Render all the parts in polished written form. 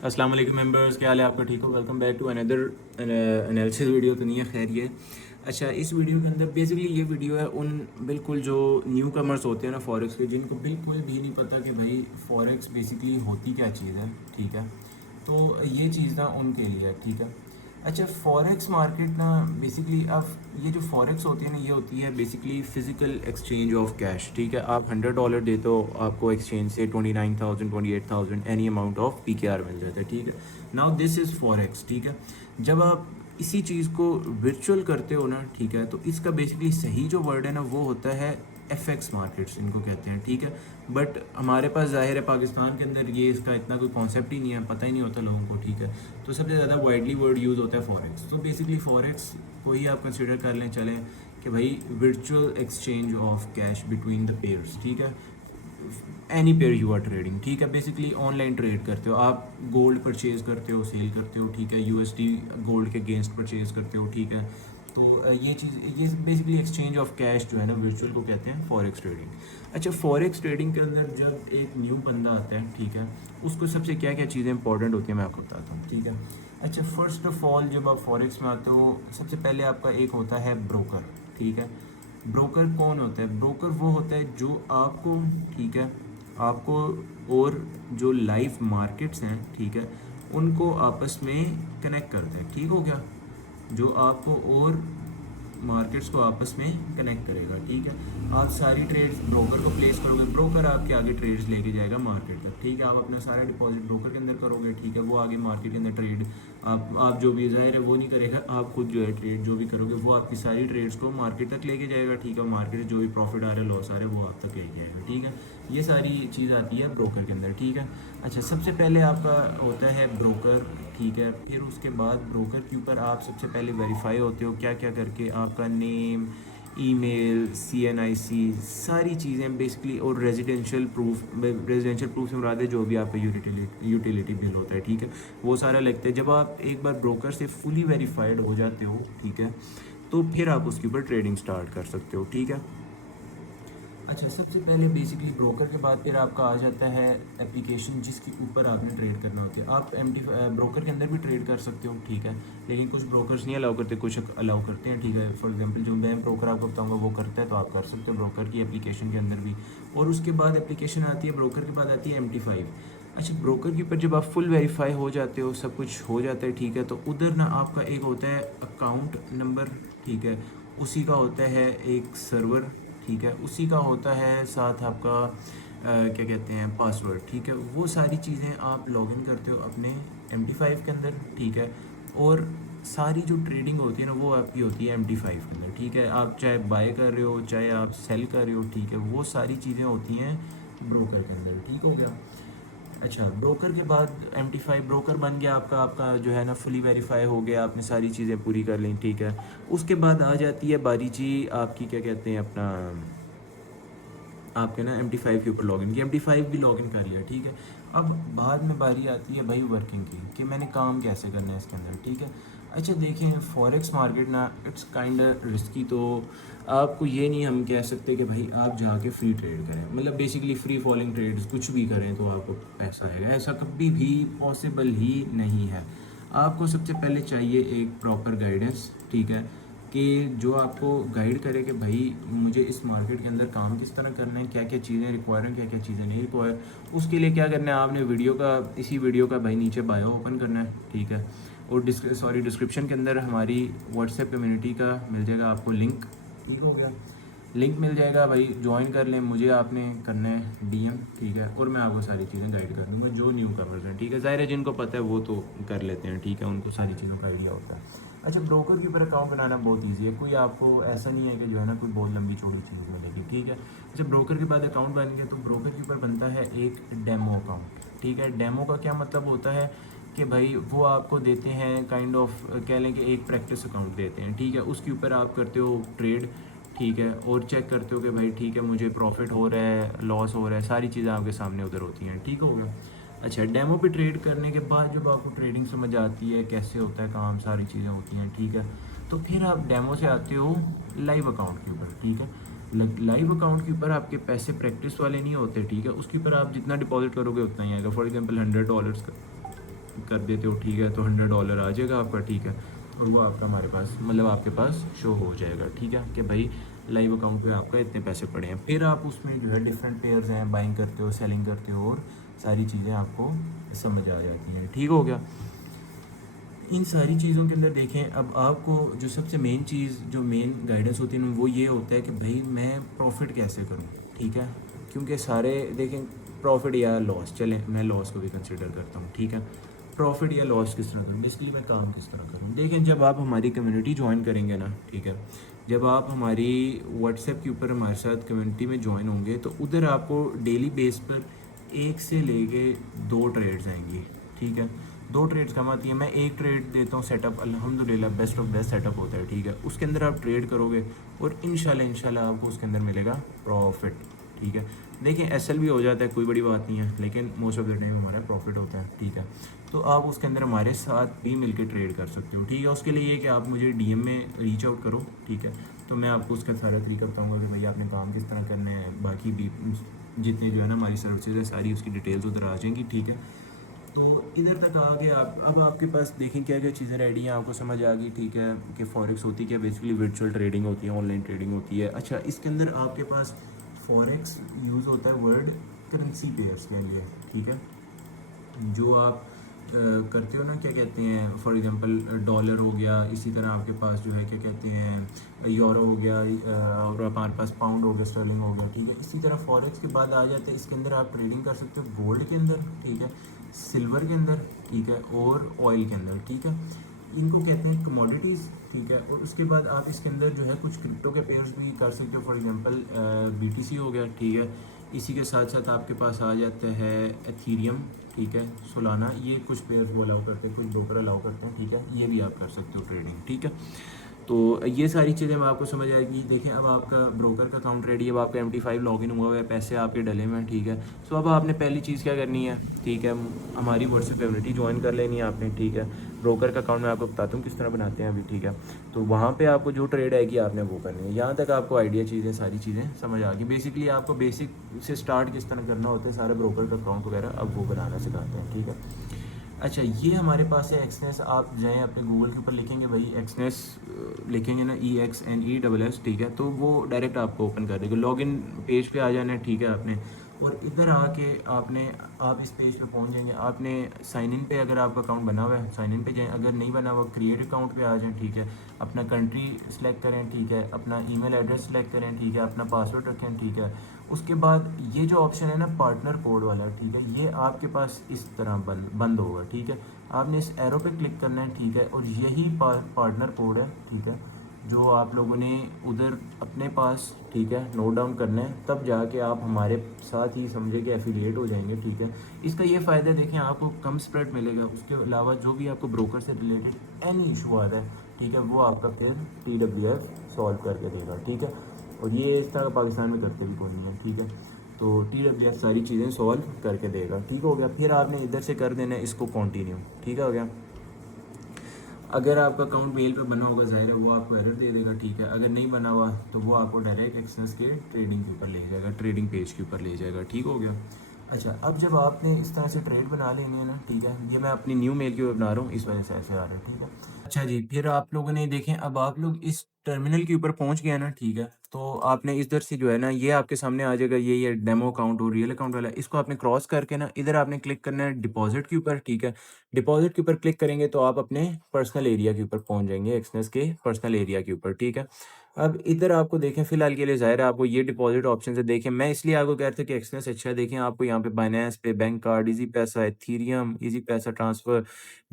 अस्सलाम वालेकुम मेंबर्स, क्या हाल है आपका? ठीक हो? Welcome back to another analysis video. तो नहीं है, खैर ये अच्छा, इस वीडियो के अंदर बेसिकली ये वीडियो है उन बिल्कुल जो न्यू कमर्स होते हैं ना फॉरेक्स के, जिनको बिल्कुल भी नहीं पता कि भाई फॉरेक्स बेसिकली होती क्या चीज़ है। ठीक है, तो ये चीज़ ना उनके लिए है। ठीक है, अच्छा, फॉरेक्स मार्केट ना बेसिकली अब ये जो फॉरेक्स होती है ना, ये होती है basically physical exchange of cash. ठीक है, आप $100 देते हो, आपको एक्सचेंज से 29,000 28,000 एनी अमाउंट ऑफ PKR मिल जाता है। ठीक है, नाउ दिस इज़ फॉरेक्स। ठीक है, जब आप इसी चीज़ को वर्चुअल करते हो ना, ठीक है, तो इसका बेसिकली सही जो वर्ड है ना वो होता है FX मार्केट्स, इनको कहते हैं। ठीक है, बट हमारे पास ज़ाहिर है पाकिस्तान के अंदर ये इसका इतना कोई कॉन्सेप्ट ही नहीं है, पता ही नहीं होता लोगों को। ठीक है, तो सबसे ज़्यादा वाइडली वर्ड यूज़ होता है फॉरेक्स। तो बेसिकली फॉरेक्स को ही आप कंसिडर कर लें चलें कि भाई virtual exchange of cash between the pairs. ठीक है, any pair you are trading. ठीक है, बेसिकली ऑनलाइन ट्रेड करते हो आप, गोल्ड परचेज करते हो, सेल करते हो। ठीक है, USD गोल्ड के अगेंस्ट परचेज करते हो। ठीक है, तो ये चीज़, ये बेसिकली एक्सचेंज ऑफ कैश जो है ना वर्चुअल को कहते हैं फॉरेक्स ट्रेडिंग। अच्छा, फॉरेक्स ट्रेडिंग के अंदर जब एक न्यू बंदा आता है, ठीक है, उसको सबसे क्या क्या चीज़ें इंपॉर्टेंट होती हैं मैं आपको बताता हूँ। ठीक है, अच्छा, फर्स्ट ऑफ ऑल जब आप फॉरेक्स में आते हो सबसे पहले आपका एक होता है ब्रोकर। ठीक है, ब्रोकर कौन होता है? ब्रोकर वो होता है जो आपको, ठीक है, आपको और जो लाइव मार्केट्स हैं, ठीक है, उनको आपस में कनेक्ट करता है। ठीक हो गया, जो आपको और मार्केट्स को आपस में कनेक्ट करेगा। ठीक है, आप सारी ट्रेड्स ब्रोकर को प्लेस करोगे, ब्रोकर आपके आगे ट्रेड्स लेके जाएगा मार्केट तक। ठीक है, आप अपना सारा डिपॉजिट ब्रोकर के अंदर करोगे। ठीक है, वो आगे मार्केट के अंदर ट्रेड, आप जो भी ज़ाहिर है वो नहीं करेगा, आप खुद जो है ट्रेड जो भी करोगे वो आपकी सारी ट्रेड्स को मार्केट तक लेके जाएगा। ठीक है, मार्केट जो भी प्रॉफिट आ रहा है, लॉस आ रहा है, वो आप तक लेके जाएगा। ठीक है, ये सारी चीज़ आती है ब्रोकर के अंदर। ठीक है, अच्छा, सबसे पहले आपका होता है ब्रोकर। ठीक है, फिर उसके बाद ब्रोकर के ऊपर आप सबसे पहले वेरीफाई होते हो, क्या क्या करके आपका नेम, ईमेल, CNIC, सारी चीज़ें बेसिकली, और रेजिडेंशियल प्रूफ से मुराद है जो भी आपका यूटिलिटी बिल होता है। ठीक है, वो सारा लगता है। जब आप एक बार ब्रोकर से फुली वेरीफाइड हो जाते हो, ठीक है, तो फिर आप उसके ऊपर ट्रेडिंग स्टार्ट कर सकते हो। ठीक है, अच्छा, सबसे पहले बेसिकली ब्रोकर के बाद फिर आपका आ जाता है एप्लीकेशन जिसके ऊपर आपने ट्रेड करना होता है। आप ब्रोकर के अंदर भी ट्रेड कर सकते हो। ठीक है, लेकिन कुछ ब्रोकर्स नहीं अलाउ करते, कुछ अलाउ करते हैं। ठीक है, फॉर एग्जांपल जो मैं ब्रोकर आपको बताऊंगा वो करता है, तो आप कर सकते हो ब्रोकर की एप्लीकेशन के अंदर भी। और उसके बाद एप्लीकेशन आती है, ब्रोकर के बाद आती है MT5। अच्छा, ब्रोकर के ऊपर जब आप फुल वेरीफाई हो जाते हो, सब कुछ हो जाता है, ठीक है, तो उधर ना आपका एक होता है अकाउंट नंबर। ठीक है, उसी का होता है एक सर्वर। ठीक है, उसी का होता है साथ आपका क्या कहते हैं, पासवर्ड। ठीक है, वो सारी चीज़ें आप लॉगिन करते हो अपने MT5 के अंदर। ठीक है, और सारी जो ट्रेडिंग होती है ना वो आपकी होती है MT5 के अंदर। ठीक है, आप चाहे बाय कर रहे हो चाहे आप सेल कर रहे हो, ठीक है, वो सारी चीज़ें होती हैं ब्रोकर के अंदर। ठीक हो गया, अच्छा, ब्रोकर के बाद MT5 ब्रोकर बन गया आपका, आपका जो है ना फुली वेरीफाई हो गया, आपने सारी चीज़ें पूरी कर ली। ठीक है, उसके बाद आ जाती है बारी जी आपकी, क्या कहते हैं अपना, आपके ना MT5 के ऊपर लॉगिन किया, MT5 भी लॉगिन कर लिया। ठीक है, अब बाद में बारी आती है भाई वर्किंग की, कि मैंने काम कैसे करना है इसके अंदर। ठीक है, अच्छा, देखें फॉरेक्स मार्केट ना इट्स काइंड रिस्की, तो आपको ये नहीं हम कह सकते कि भाई आप जाके फ्री ट्रेड करें, मतलब बेसिकली फ्री फॉलिंग ट्रेड्स कुछ भी करें तो आपको पैसा आएगा, ऐसा कभी भी पॉसिबल ही नहीं है। आपको सबसे पहले चाहिए एक प्रॉपर गाइडेंस। ठीक है, कि जो आपको गाइड करे कि भाई मुझे इस मार्केट के अंदर काम किस तरह करना है, क्या क्या चीज़ें रिक्वायर हैं, क्या क्या चीज़ें नहीं रिक्वायर। उसके लिए क्या करना है, आपने वीडियो का, इसी वीडियो का भाई नीचे बायो ओपन करना है। ठीक है, और डिस्क्रिप्शन के अंदर हमारी व्हाट्सएप कम्युनिटी का मिल जाएगा आपको लिंक। ठीक हो गया, लिंक मिल जाएगा भाई, ज्वाइन कर लें, मुझे आपने करना है DM। ठीक है, और मैं आपको सारी चीज़ें गाइड कर दूँगा जो न्यू कमर्स हैं। ठीक है, ज़ाहिर है जिनको पता है वो तो कर लेते हैं। ठीक है, उनको सारी चीज़ों का आइडिया होता है। अच्छा, ब्रोकर के ऊपर अकाउंट बनाना बहुत ईजी है, कोई आपको ऐसा नहीं है कि जो है ना कोई बहुत लंबी चौड़ी चीज़ मिलेगी। ठीक है, अच्छा, ब्रोकर के बाद अकाउंट बन गया तो ब्रोकर के ऊपर बनता है एक डेमो अकाउंट। ठीक है, डेमो का क्या मतलब होता है कि भाई वो आपको देते हैं काइंड ऑफ, कह लें कि एक प्रैक्टिस अकाउंट देते हैं। ठीक है, उसके ऊपर आप करते हो ट्रेड। ठीक है, और चेक करते हो कि भाई ठीक है मुझे प्रॉफिट हो रहा है, लॉस हो रहा है, सारी चीज़ें आपके सामने उधर होती हैं। ठीक हो गया, अच्छा, डेमो पे ट्रेड करने के बाद जब आपको ट्रेडिंग समझ आती है कैसे होता है काम, सारी चीज़ें होती हैं। ठीक है, तो फिर आप डेमो से आते हो लाइव अकाउंट के ऊपर। ठीक है, लाइव अकाउंट के ऊपर आपके पैसे प्रैक्टिस वाले नहीं होते। ठीक है, उसके ऊपर आप जितना डिपॉजिट करोगे उतना ही आएगा। फॉर एग्जांपल $100 का कर देते हो, ठीक है, तो $100 आ जाएगा आपका, ठीक है, और वो आपका हमारे पास मतलब आपके पास शो हो जाएगा, ठीक है, कि भाई लाइव अकाउंट पे आपका इतने पैसे पड़े हैं। फिर आप उसमें जो है डिफरेंट पेयर्स हैं, बाइंग करते हो, सेलिंग करते हो, और सारी चीज़ें आपको समझ आ जाती हैं, ठीक हो गया। इन सारी चीज़ों के अंदर देखें, अब आपको जो सबसे मेन चीज़, जो मेन गाइडेंस होती है वो ये होता है कि भाई मैं प्रॉफिट कैसे करूं, ठीक है, क्योंकि सारे देखें प्रॉफिट या लॉस, चलें मैं लॉस को भी कंसिडर करता हूं, ठीक है, प्रॉफिट या लॉस किस तरह करूं, बेसिकली मैं काम किस तरह करूं। देखें, जब आप हमारी कम्युनिटी ज्वाइन करेंगे ना, ठीक है, जब आप हमारी व्हाट्सएप के ऊपर हमारे साथ कम्युनिटी में ज्वाइन होंगे तो उधर आपको डेली बेस पर एक से लेके दो ट्रेड्स आएंगी, ठीक है, दो ट्रेड्स कम आती है। मैं एक ट्रेड देता हूँ सेटअप, अल्हम्दुलिल्लाह बेस्ट ऑफ बेस्ट सेटअप होता है, ठीक है, उसके अंदर आप ट्रेड करोगे और इंशाल्लाह आपको उसके अंदर मिलेगा प्रॉफिट, ठीक है। देखिए एसएल भी हो जाता है, कोई बड़ी बात नहीं है, लेकिन मोस्ट ऑफ द टाइम हमारा प्रॉफिट होता है, ठीक है। तो आप उसके अंदर हमारे साथ भी मिलकर ट्रेड कर सकते हो, ठीक है। उसके लिए ये कि आप मुझे डीएम में रीच आउट करो, ठीक है, तो मैं आपको उसका सारा तरीका बताऊँगा कि भाई आपने काम किस तरह करना है, बाकी भी जितने जो है ना हमारी सर्विसेज है सारी उसकी डिटेल्स उधर आ जाएंगी, ठीक है। तो इधर तक आ गए आप, अब आपके पास देखें क्या क्या चीज़ें रेडी हैं, आपको समझ आ गई, ठीक है, कि फॉरेक्स होती क्या, बेसिकली वर्चुअल ट्रेडिंग होती है, ऑनलाइन ट्रेडिंग होती है। अच्छा, इसके अंदर आपके पास फॉरेक्स यूज़ होता है वर्ड करेंसी पेयर्स के लिए, ठीक है, जो आप करते हो ना, क्या कहते हैं, फॉर एग्जांपल डॉलर हो गया, इसी तरह आपके पास जो है क्या कहते हैं यूरो हो गया, और हमारे पास पाउंड हो गया, स्टर्लिंग हो गया, ठीक है। इसी तरह फॉरेक्स के बाद आ जाते हैं, इसके अंदर आप ट्रेडिंग कर सकते हो गोल्ड के अंदर, ठीक है, सिल्वर के अंदर, ठीक है, और ऑयल के अंदर, ठीक है। इनको कहते हैं कमोडिटीज़, ठीक है। और उसके बाद आप इसके अंदर जो है कुछ क्रिप्टो के पेयर्स भी कर सकते हो, फॉर एग्जांपल बीटीसी हो गया, ठीक है। इसी के साथ साथ आपके पास आ जाता है एथीरियम, ठीक है, सोलाना, ये कुछ पेयर्स वो अलाउ करते हैं, कुछ ब्रोकर अलाउ करते हैं, ठीक है, ये भी आप कर सकते हो ट्रेडिंग, ठीक है। तो ये सारी चीज़ें मैं आपको समझ आएगी। देखें, अब आपका ब्रोकर का अकाउंट रेडी है, अब आपका MT5 लॉगिन हुआ हुआ है, पैसे आपके डले हुए हैं, ठीक है। सो अब आपने पहली चीज़ क्या करनी है, ठीक है, हमारी व्हाट्सएप कम्युनिटी ज्वाइन कर लेनी है आपने, ठीक है। ब्रोकर का अकाउंट मैं आपको बताता हूँ किस तरह बनाते हैं अभी, ठीक है। तो वहाँ पे आपको जो ट्रेड आएगी आपने वो करनी है। यहाँ तक आपको आइडिया चीज़ें सारी चीज़ें समझ आ गई। बेसिकली आपको बेसिक से स्टार्ट किस तरह करना होता है, सारा ब्रोकर का अकाउंट वगैरह अब वो बनाना सिखाते हैं, ठीक है। अच्छा, ये हमारे पास है एक्सनेस, आप जाएँ अपने गूगल के ऊपर लिखेंगे भाई एक्सनेस, लिखेंगे ना EXNESS, ठीक है, तो वो डायरेक्ट आपको ओपन कर देगा, लॉगिन पेज पे आ जाना है, ठीक है आपने। और इधर आके आपने, आप इस पेज पे पहुंच जाएंगे, आपने साइन इन पे, अगर आपका अकाउंट बना हुआ है साइन इन पे जाएं, अगर नहीं बना हुआ क्रिएट अकाउंट पे आ जाएं, ठीक है। अपना कंट्री सेलेक्ट करें, ठीक है, अपना ईमेल एड्रेस सेलेक्ट करें, ठीक है, अपना पासवर्ड रखें, ठीक है। उसके बाद ये जो ऑप्शन है ना पार्टनर कोड वाला, ठीक है, ये आपके पास इस तरह बंद होगा, ठीक है। आपने इस एरो पे क्लिक करना है, ठीक है, और यही पार्टनर कोड है, ठीक है, जो आप लोगों ने उधर अपने पास, ठीक है, नोट डाउन करना है, तब जाके आप हमारे साथ ही समझे कि एफिलिएट हो जाएंगे, ठीक है। इसका ये फ़ायदा देखें, आपको कम स्प्रेड मिलेगा, उसके अलावा जो भी आपको ब्रोकर से रिलेटेड एनी इशू आ रहा है, ठीक है, वो आपका फिर TWF सॉल्व करके देगा, ठीक है। और ये इस तरह पाकिस्तान में करते भी कोई नहीं है, ठीक है। तो TWF सारी चीज़ें सॉल्व करके देगा, ठीक हो गया। फिर आपने इधर से कर देना है इसको कंटिन्यू, ठीक है, हो गया। अगर आपका अकाउंट मेल पे बना होगा, ज़ाहिर है वो आपको एरर दे देगा, ठीक है। अगर नहीं बना हुआ तो वो आपको डायरेक्ट एक्सनेस के ट्रेडिंग के ऊपर ले जाएगा, ट्रेडिंग पेज के ऊपर ले जाएगा, ठीक हो गया। अच्छा, अब जब आपने इस तरह से ट्रेड बना लेनी है ना, ठीक है, ये मैं अपनी न्यू मेल के ऊपर बना रहा हूँ, इस वजह से ऐसे आ रहा है, ठीक है। अच्छा जी, फिर आप लोगों ने देखें, अब आप लोग इस टर्मिनल के ऊपर पहुंच गए ना, ठीक है। तो आपने इधर से जो है ना, ये आपके सामने आ जाएगा, ये डेमो अकाउंट और रियल अकाउंट वाला, इसको आपने क्रॉस करके ना इधर आपने क्लिक करना है डिपॉजिट के ऊपर, ठीक है। डिपॉजिट के ऊपर क्लिक करेंगे तो आप अपने पर्सनल एरिया के ऊपर पहुंच जाएंगे, एक्सनेस के पर्सनल एरिया के ऊपर, ठीक है। अब इधर आपको देखें, फिलहाल के लिए ज़ाहिर है आपको ये डिपॉजिट ऑप्शन से देखें, मैं इसलिए आपको कह रहा था कि एक्सनेस अच्छा है। देखें, आपको यहाँ पे बाइनेंस पे, बैंक कार्ड, इजी पैसा, एथीरियम, इजी पैसा ट्रांसफर,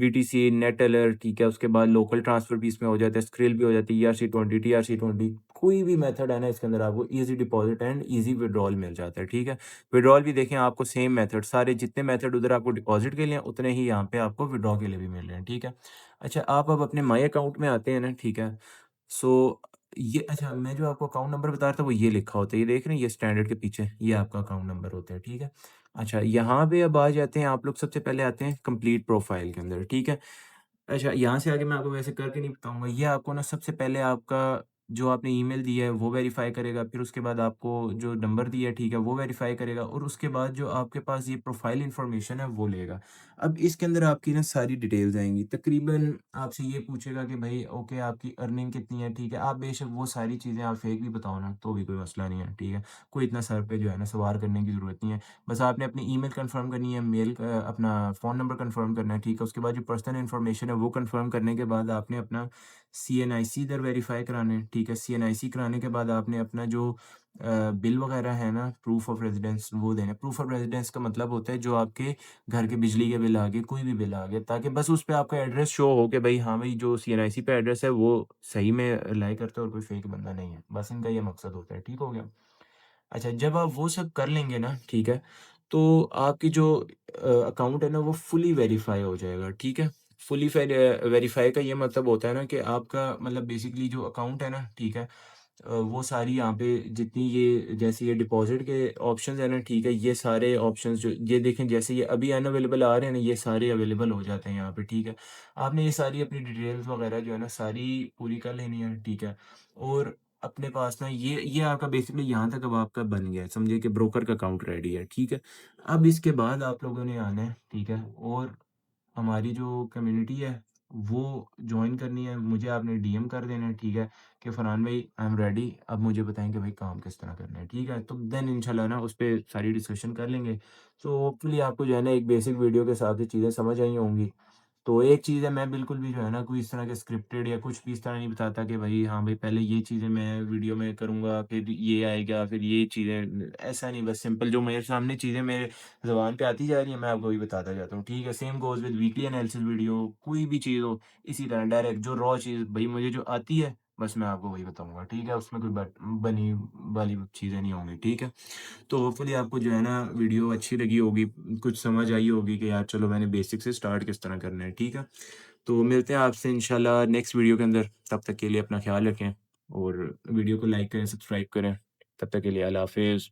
BTC, नेट अलर्ट, ठीक है। उसके बाद लोकल ट्रांसफर भी इसमें हो जाता है, स्क्रिल भी हो जाती है, ERC20, TRC20, कोई भी मेथड है ना इसके अंदर आपको easy deposit and easy withdrawal मिल जाता है, ठीक है। विड्रॉल भी देखें आपको सेम मेथड, सारे जितने मेथड उधर आपको डिपॉजिट के लिए हैं, उतने ही यहाँ पे आपको विड्रॉ के लिए भी मिल रहे हैं, ठीक है। अच्छा, आप अब अपने माई अकाउंट में आते हैं ना, ठीक है। सो ये, अच्छा, मैं जो आपको अकाउंट नंबर बता रहा था वो ये लिखा होता है, ये देख रहे हैं, ये स्टैंडर्ड के पीछे ये आपका अकाउंट नंबर होता है, ठीक है। अच्छा, यहाँ पे अब आ जाते हैं आप लोग, सबसे पहले आते हैं कंप्लीट प्रोफाइल के अंदर, ठीक है। अच्छा, यहाँ से आगे मैं आपको वैसे करके नहीं बताऊँगा। ये आपको ना सबसे पहले आपका जो आपने ईमेल दिया है वो वेरीफ़ाई करेगा, फिर उसके बाद आपको जो नंबर दिया है, ठीक है, वो वेरीफ़ाई करेगा, और उसके बाद जो आपके पास ये प्रोफ़ाइल इन्फॉर्मेशन है वो लेगा। अब इसके अंदर आपकी ना सारी डिटेल्स आएँगी। तकरीबन आपसे ये पूछेगा कि भाई ओके आपकी अर्निंग कितनी है, ठीक है? आप बेशक वो सारी चीज़ें आप फेक भी बताओ ना, तो भी कोई मसला नहीं है, ठीक है? कोई इतना सर पे जो है ना सवार करने की ज़रूरत नहीं है। बस आपने अपनी ईमेल कन्फर्म करनी है, अपना फ़ोन नंबर कन्फर्म करना है, ठीक है? उसके बाद जो पर्सनल इन्फॉर्मेशन है वो कन्फर्म करने के बाद आपने अपना सीएनआईसी इधर वेरीफ़ाई कराना है, ठीक है? सीएनआईसी कराने के बाद आपने अपना जो बिल वगैरह है ना, प्रूफ ऑफ रेज़िडेंस वो देना है। प्रूफ ऑफ रेज़िडेंस का मतलब होता है जो आपके घर के बिजली के बिल आ गए, कोई भी बिल आ गया, ताकि बस उस पे आपका एड्रेस शो हो कि भई हाँ, भई जो सीएनआईसी पे एड्रेस है वो सही में लाई करता है और कोई फ़ेक बंदा नहीं है। बस इनका ये मकसद होता है, ठीक हो गया? अच्छा, जब आप वो सब कर लेंगे ना, ठीक है? तो आपकी जो अकाउंट है ना वो फुली वेरीफ़ाई हो जाएगा, ठीक है? वेरीफ़ाई का ये मतलब होता है ना कि आपका मतलब बेसिकली जो अकाउंट है ना, ठीक है? वो सारी यहाँ पे जितनी ये जैसे ये डिपॉज़िट के ऑप्शंस हैं ना, ठीक है? ये सारे ऑप्शंस जो ये देखें जैसे ये अभी अनअवेलेबल आ रहे हैं ना, ये सारे अवेलेबल हो जाते हैं यहाँ पे, ठीक है? आपने ये सारी अपनी डिटेल्स वग़ैरह जो है ना सारी पूरी कर लेनी है, ठीक है? और अपने पास ना ये आपका बेसिकली यहाँ तक अब आपका बन गया है, समझिए कि ब्रोकर का अकाउंट रेडी है, ठीक है? अब इसके बाद आप लोगों ने आना है, ठीक है? और हमारी जो कम्युनिटी है, वो जॉइन करनी है, मुझे आपने डीएम कर देना है, ठीक है? कि फरहान भाई आई एम रेडी, अब मुझे बताएँ कि भाई काम किस तरह करना है, ठीक है? तो देन इंशाल्लाह ना उस पे सारी डिस्कशन कर लेंगे। सो होपफुली आपको जो है ना एक बेसिक वीडियो के साथ ये चीज़ें समझ आई होंगी। तो एक चीज़ है मैं बिल्कुल भी जो है ना कोई इस तरह के स्क्रिप्टेड या कुछ भी इस तरह नहीं बताता कि भाई हाँ भाई पहले ये चीज़ें मैं वीडियो में करूँगा, फिर ये आएगा, फिर ये चीज़ें ऐसा नहीं बस सिंपल जो मेरे सामने चीज़ें मेरे ज़ुबान पे आती जा रही हैं मैं आपको वही बताता जाता हूँ, ठीक है? Same goes with weekly analysis video, कोई भी चीज़ हो, इसी तरह डायरेक्ट जो रॉ चीज़ भई मुझे जो आती है, बस मैं आपको वही बताऊँगा, ठीक है? उसमें कोई बनी वाली चीज़ें नहीं होंगी, ठीक है? तो होपफुली आपको जो है ना वीडियो अच्छी लगी होगी, कुछ समझ आई होगी कि यार चलो मैंने बेसिक से स्टार्ट किस तरह करना है, ठीक है? तो मिलते हैं आपसे इंशाल्लाह नेक्स्ट वीडियो के अंदर, तब तक के लिए अपना ख़्याल रखें और वीडियो को लाइक करें, सब्सक्राइब करें। तब तक के लिए अल्लाह हाफ़िज़।